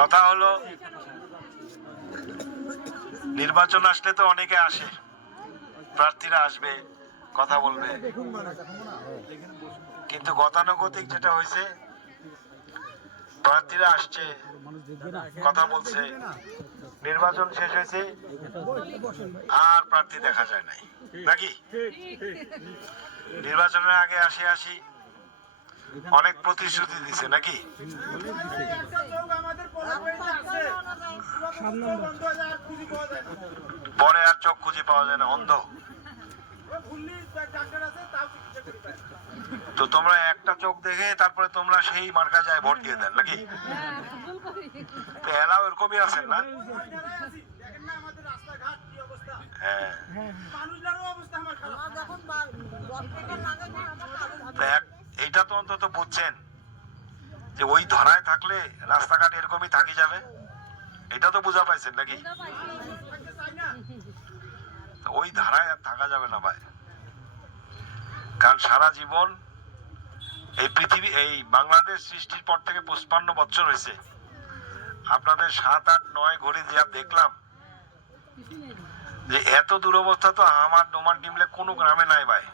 কথা হলো নির্বাচন আসলে তো অনেকে আসে, প্রার্থীরা আসবে, কথা বলবে, কিন্তু গতানুগতিক যেটা হয়েছে প্রার্থীরা আসছে, কথা বলছে, নির্বাচন শেষ হয়েছে আর প্রার্থী দেখা যায় নাই নাকি? নির্বাচনের আগে আসি অনেক প্রতিশ্রুতি দিছে নাকি? পরে আর চোখ খুঁজে পাওয়া যায় না, অন্ধ। তো তোমরা একটা চোখ দেখে তারপরে তোমরা সেই মার্কা যায় ভোট দিয়ে দেন নাকি? তো এলাও এরকমই আছেন না? হ্যাঁ, এইটা তো অন্তত বুঝছেন যে ওই ধরায় থাকলে রাস্তাঘাট এরকমই থাকি যাবে, এটা তো বুঝা পাইছেন নাকি? ওই ধারায় আর থাকা যাবে না ভাই, কারণ সারা জীবন এই পৃথিবী, এই বাংলাদেশ সৃষ্টির পর থেকে 55 বছর হয়েছে, আপনাদের 7, 8, 9 ঘড়ি যা দেখলাম যে এত দুরবস্থা তো আমার ডোমার ডিমলে কোনো গ্রামে নাই ভাই।